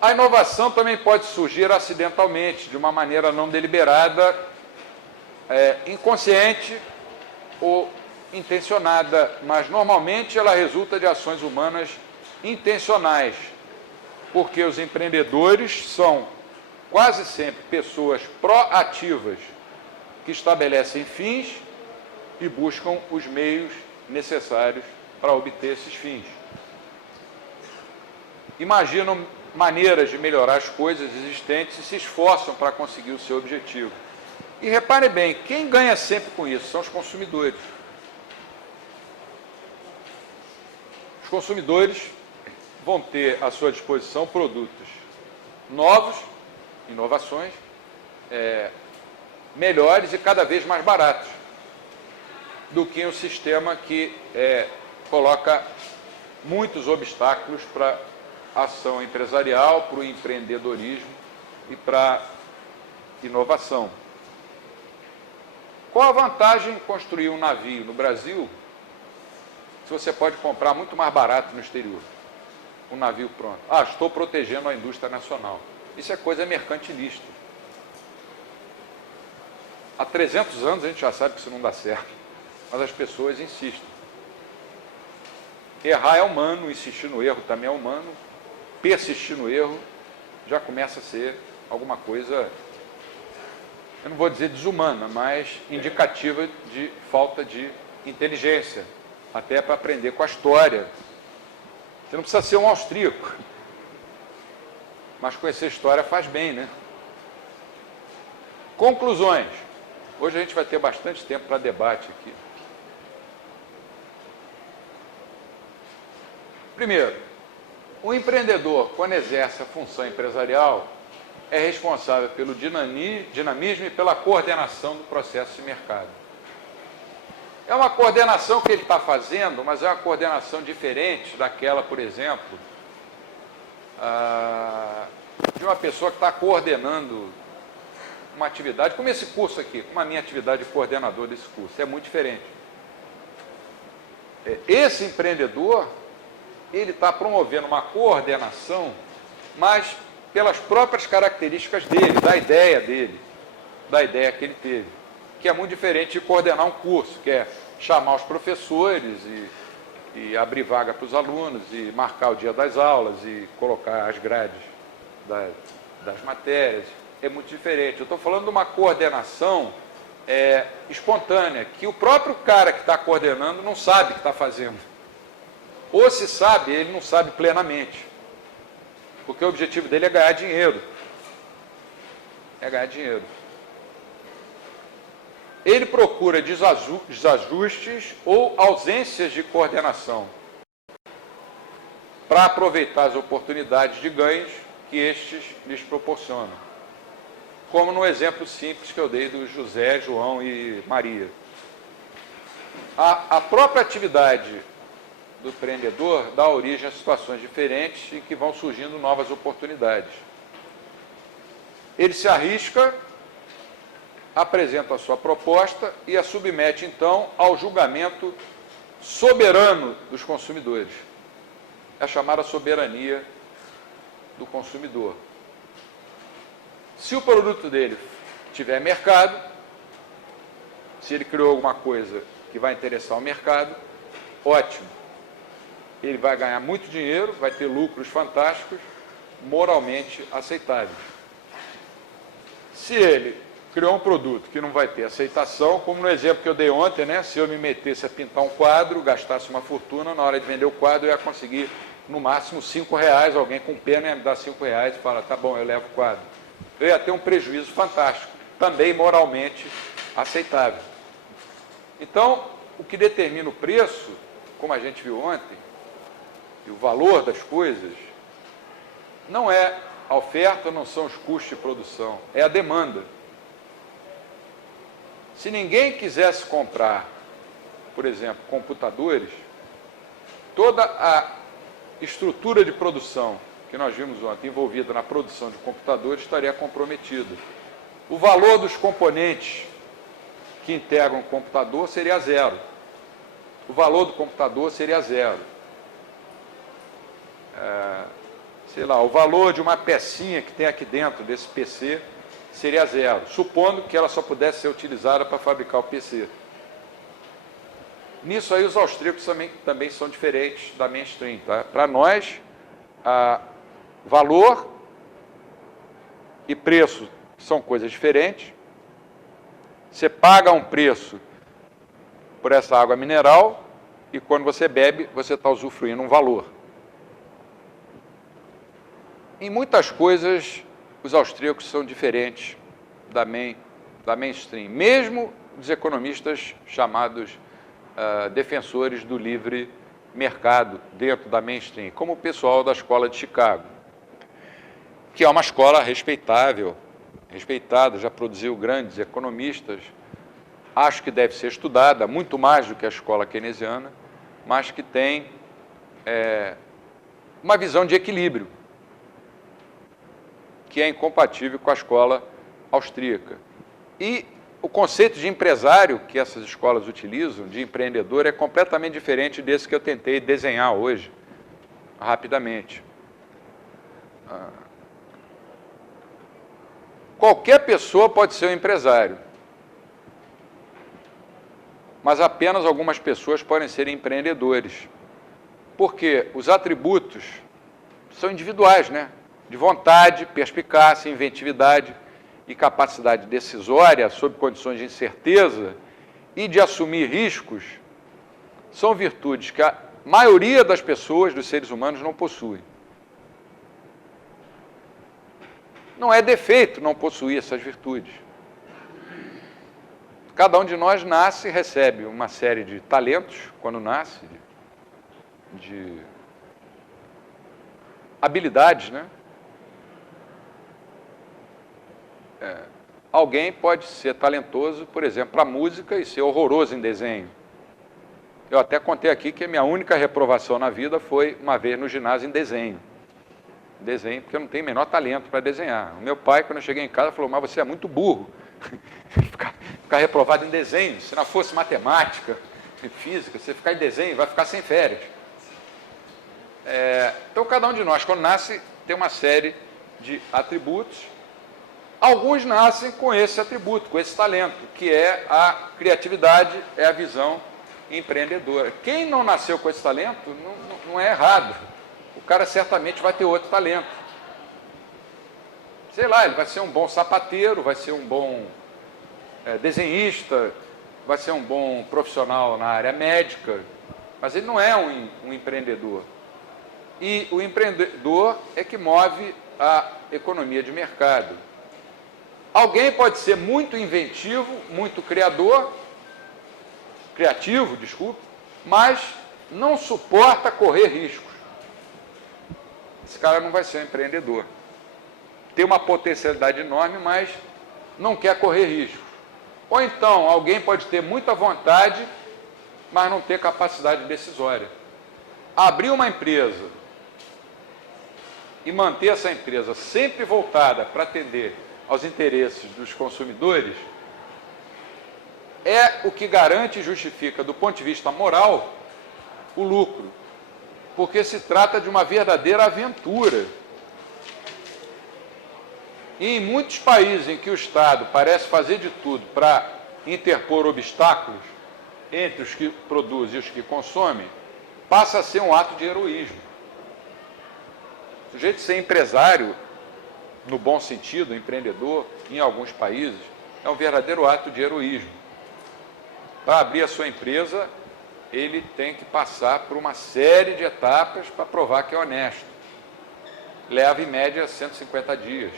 A inovação também pode surgir acidentalmente, de uma maneira não deliberada, inconsciente ou intencionada, mas normalmente ela resulta de ações humanas intencionais, porque os empreendedores são quase sempre pessoas proativas que estabelecem fins e buscam os meios necessários para obter esses fins. Imaginam maneiras de melhorar as coisas existentes e se esforçam para conseguir o seu objetivo. E repare bem, quem ganha sempre com isso são os consumidores. Os consumidores vão ter à sua disposição produtos novos, inovações, melhores e cada vez mais baratos do que um sistema que coloca muitos obstáculos para a ação empresarial, para o empreendedorismo e para a inovação. Qual a vantagem de construir um navio no Brasil se você pode comprar muito mais barato no exterior? Um navio pronto. Ah, estou protegendo a indústria nacional. Isso é coisa mercantilista. Há 300 anos a gente já sabe que isso não dá certo, mas as pessoas insistem. Errar é humano, insistir no erro também é humano, persistir no erro já começa a ser alguma coisa, eu não vou dizer desumana, mas indicativa de falta de inteligência, até para aprender com a história. Você não precisa ser um austríaco, mas conhecer a história faz bem, né? Conclusões. Hoje a gente vai ter bastante tempo para debate aqui. Primeiro, o empreendedor, quando exerce a função empresarial, é responsável pelo dinamismo e pela coordenação do processo de mercado. É uma coordenação que ele está fazendo, mas é uma coordenação diferente daquela, por exemplo, de uma pessoa que está coordenando uma atividade, como esse curso aqui, como a minha atividade de coordenador desse curso, é muito diferente. Esse empreendedor, ele está promovendo uma coordenação, mas pelas próprias características dele, da ideia que ele teve, que é muito diferente de coordenar um curso, que é chamar os professores e abrir vaga para os alunos, e marcar o dia das aulas, e colocar as grades das matérias. É muito diferente. Eu estou falando de uma coordenação espontânea, que o próprio cara que está coordenando não sabe que está fazendo. Ou se sabe, ele não sabe plenamente. Porque o objetivo dele é ganhar dinheiro. É ganhar dinheiro. Ele procura desajustes ou ausências de coordenação para aproveitar as oportunidades de ganhos que estes lhes proporcionam. Como no exemplo simples que eu dei do José, João e Maria. A própria atividade do empreendedor dá origem a situações diferentes em que vão surgindo novas oportunidades. Ele se arrisca, apresenta a sua proposta e a submete, então, ao julgamento soberano dos consumidores. É a chamada soberania do consumidor. Se o produto dele tiver mercado, se ele criou alguma coisa que vai interessar o mercado, ótimo. Ele vai ganhar muito dinheiro, vai ter lucros fantásticos, moralmente aceitáveis. Se ele criou um produto que não vai ter aceitação, como no exemplo que eu dei ontem, né? Se eu me metesse a pintar um quadro, gastasse uma fortuna, na hora de vender o quadro eu ia conseguir no máximo R$5, alguém com pena ia me dar R$5 e fala, tá bom, eu levo o quadro. Eu ia ter um prejuízo fantástico, também moralmente aceitável. Então, o que determina o preço, como a gente viu ontem, e o valor das coisas, não é a oferta, não são os custos de produção, é a demanda. Se ninguém quisesse comprar, por exemplo, computadores, toda a estrutura de produção que nós vimos ontem, envolvida na produção de computadores, estaria comprometida. O valor dos componentes que integram o computador seria zero. O valor do computador seria zero. sei lá, o valor de uma pecinha que tem aqui dentro desse PC seria zero, supondo que ela só pudesse ser utilizada para fabricar o PC. Nisso aí os austríacos também são diferentes da mainstream. Tá? Para nós, valor e preço são coisas diferentes. Você paga um preço por essa água mineral e quando você bebe, você está usufruindo um valor. Em muitas coisas, os austríacos são diferentes da mainstream, mesmo dos economistas chamados defensores do livre mercado dentro da mainstream, como o pessoal da Escola de Chicago, que é uma escola respeitável, respeitada, já produziu grandes economistas, acho que deve ser estudada, muito mais do que a escola keynesiana, mas que tem uma visão de equilíbrio, que é incompatível com a escola austríaca. E o conceito de empresário que essas escolas utilizam, de empreendedor, é completamente diferente desse que eu tentei desenhar hoje, rapidamente. Qualquer pessoa pode ser um empresário, mas apenas algumas pessoas podem ser empreendedores, porque os atributos são individuais, né? De vontade, perspicácia, inventividade e capacidade decisória sob condições de incerteza e de assumir riscos, são virtudes que a maioria das pessoas, dos seres humanos, não possui. Não é defeito não possuir essas virtudes. Cada um de nós nasce e recebe uma série de talentos, quando nasce, de habilidades, né? Alguém pode ser talentoso, por exemplo, para música e ser horroroso em desenho. Eu até contei aqui que a minha única reprovação na vida foi uma vez no ginásio em desenho. Desenho, porque eu não tenho o menor talento para desenhar. O meu pai, quando eu cheguei em casa, falou, mas você é muito burro. ficar reprovado em desenho. Se não fosse matemática e física, você ficar em desenho, vai ficar sem férias. Então, cada um de nós, quando nasce, tem uma série de atributos. Alguns nascem com esse atributo, com esse talento, que é a criatividade, é a visão empreendedora. Quem não nasceu com esse talento, não é errado. O cara certamente vai ter outro talento. Sei lá, ele vai ser um bom sapateiro, vai ser um bom desenhista, vai ser um bom profissional na área médica, mas ele não é um empreendedor. E o empreendedor é que move a economia de mercado. Alguém pode ser muito inventivo, muito criativo, mas não suporta correr riscos. Esse cara não vai ser um empreendedor. Tem uma potencialidade enorme, mas não quer correr riscos. Ou então, alguém pode ter muita vontade, mas não ter capacidade decisória. Abrir uma empresa e manter essa empresa sempre voltada para atender aos interesses dos consumidores é o que garante e justifica, do ponto de vista moral, o lucro. Porque se trata de uma verdadeira aventura. E em muitos países em que o Estado parece fazer de tudo para interpor obstáculos entre os que produzem e os que consomem, passa a ser um ato de heroísmo. O jeito de ser empresário, no bom sentido, empreendedor, em alguns países, é um verdadeiro ato de heroísmo. Para abrir a sua empresa, ele tem que passar por uma série de etapas para provar que é honesto. Leva, em média, 150 dias.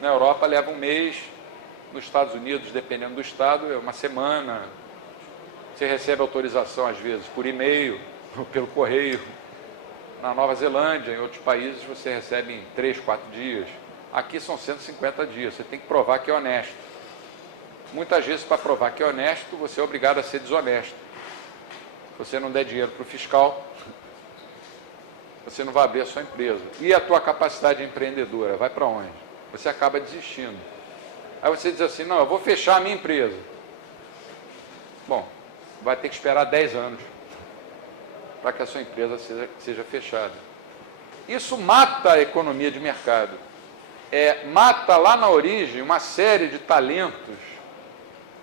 Na Europa, leva um mês. Nos Estados Unidos, dependendo do estado, é uma semana. Você recebe autorização, às vezes, por e-mail, pelo correio. Na Nova Zelândia, em outros países, você recebe em 3, 4 dias. Aqui são 150 dias. Você tem que provar que é honesto. Muitas vezes, para provar que é honesto, você é obrigado a ser desonesto. Se você não der dinheiro para o fiscal, você não vai abrir a sua empresa. E a tua capacidade empreendedora vai para onde? Você acaba desistindo. Aí você diz assim, não, eu vou fechar a minha empresa. Bom, vai ter que esperar 10 anos para que a sua empresa seja fechada. Isso mata a economia de mercado. Mata lá na origem uma série de talentos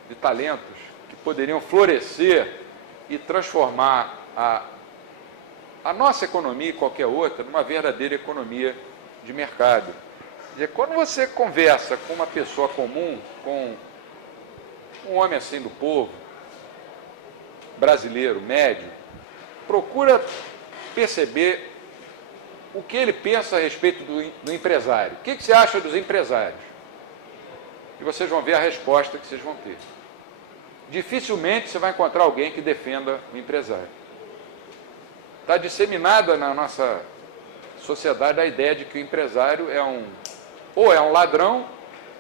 que poderiam florescer e transformar a nossa economia e qualquer outra numa verdadeira economia de mercado. Quer dizer, quando você conversa com uma pessoa comum, com um homem assim do povo, brasileiro, médio, procura perceber o que ele pensa a respeito do empresário. O que você acha dos empresários? E vocês vão ver a resposta que vocês vão ter. Dificilmente você vai encontrar alguém que defenda o empresário. Está disseminada na nossa sociedade a ideia de que o empresário ou é um ladrão,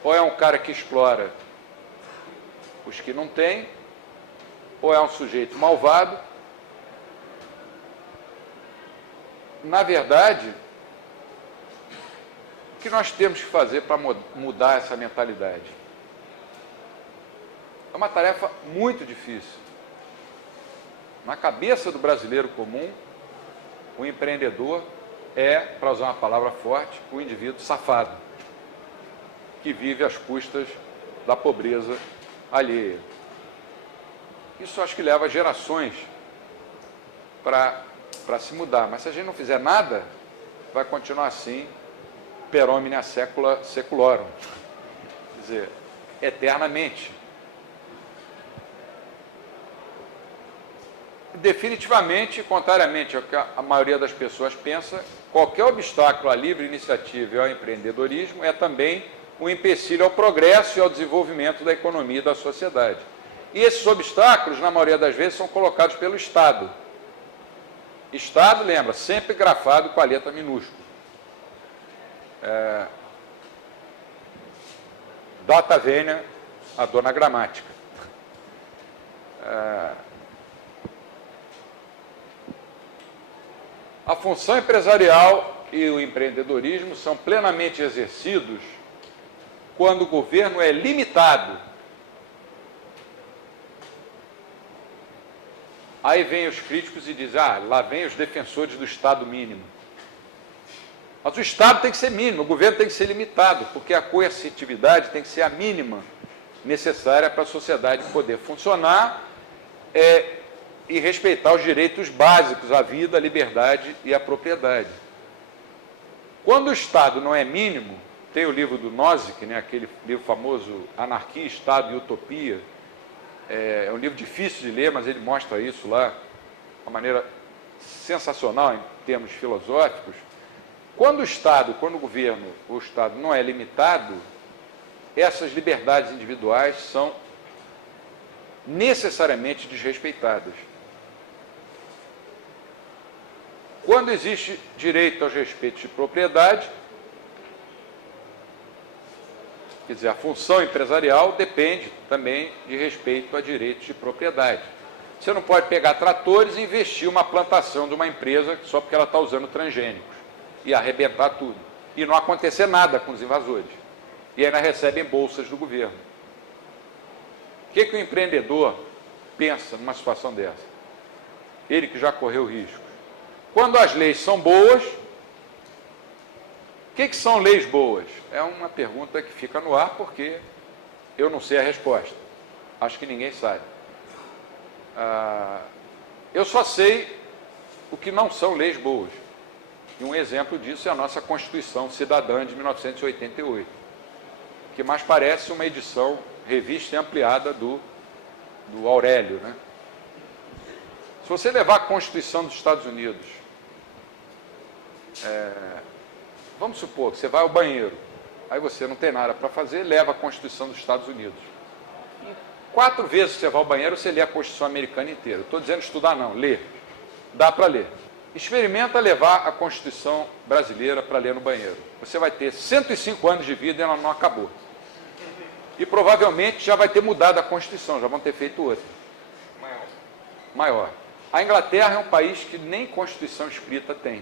ou é um cara que explora os que não têm, ou é um sujeito malvado. Na verdade, o que nós temos que fazer para mudar essa mentalidade? É uma tarefa muito difícil. Na cabeça do brasileiro comum, o empreendedor para usar uma palavra forte, o indivíduo safado, que vive às custas da pobreza alheia. Isso acho que leva gerações para se mudar, mas se a gente não fizer nada, vai continuar assim, per omnia secula seculorum, quer dizer, eternamente. Definitivamente, contrariamente ao que a maioria das pessoas pensa, qualquer obstáculo à livre iniciativa e ao empreendedorismo é também um empecilho ao progresso e ao desenvolvimento da economia e da sociedade. E esses obstáculos, na maioria das vezes, são colocados pelo Estado. Estado, lembra, sempre grafado com a letra minúscula. Data venia, a dona gramática. A função empresarial e o empreendedorismo são plenamente exercidos quando o governo é limitado. Aí vem os críticos e dizem, lá vem os defensores do Estado mínimo. Mas o Estado tem que ser mínimo, o governo tem que ser limitado, porque a coercitividade tem que ser a mínima necessária para a sociedade poder funcionar e respeitar os direitos básicos à vida, à liberdade e à propriedade. Quando o Estado não é mínimo, tem o livro do Nozick, aquele livro famoso Anarquia, Estado e Utopia. É um livro difícil de ler, mas ele mostra isso lá de uma maneira sensacional em termos filosóficos. Quando o governo, o Estado não é limitado, essas liberdades individuais são necessariamente desrespeitadas. Quando existe direito aos respeitos de propriedade, quer dizer, a função empresarial depende também de respeito a direitos de propriedade. Você não pode pegar tratores e investir uma plantação de uma empresa só porque ela está usando transgênicos e arrebentar tudo. E não acontecer nada com os invasores. E ainda recebem bolsas do governo. O que o empreendedor pensa numa situação dessa? Ele que já correu riscos. Quando as leis são boas, o que são leis boas? É uma pergunta que fica no ar porque eu não sei a resposta. Acho que ninguém sabe. Eu só sei o que não são leis boas. E um exemplo disso é a nossa Constituição Cidadã de 1988, que mais parece uma edição revista e ampliada do Aurélio. Se você levar a Constituição dos Estados Unidos, vamos supor que você vai ao banheiro, aí você não tem nada para fazer, leva a Constituição dos Estados Unidos. E 4 vezes que você vai ao banheiro, você lê a Constituição americana inteira. Estou dizendo estudar não, ler. Dá para ler. Experimenta levar a Constituição brasileira para ler no banheiro. Você vai ter 105 anos de vida e ela não acabou. E provavelmente já vai ter mudado a Constituição, já vão ter feito outra. Maior. A Inglaterra é um país que nem Constituição escrita tem.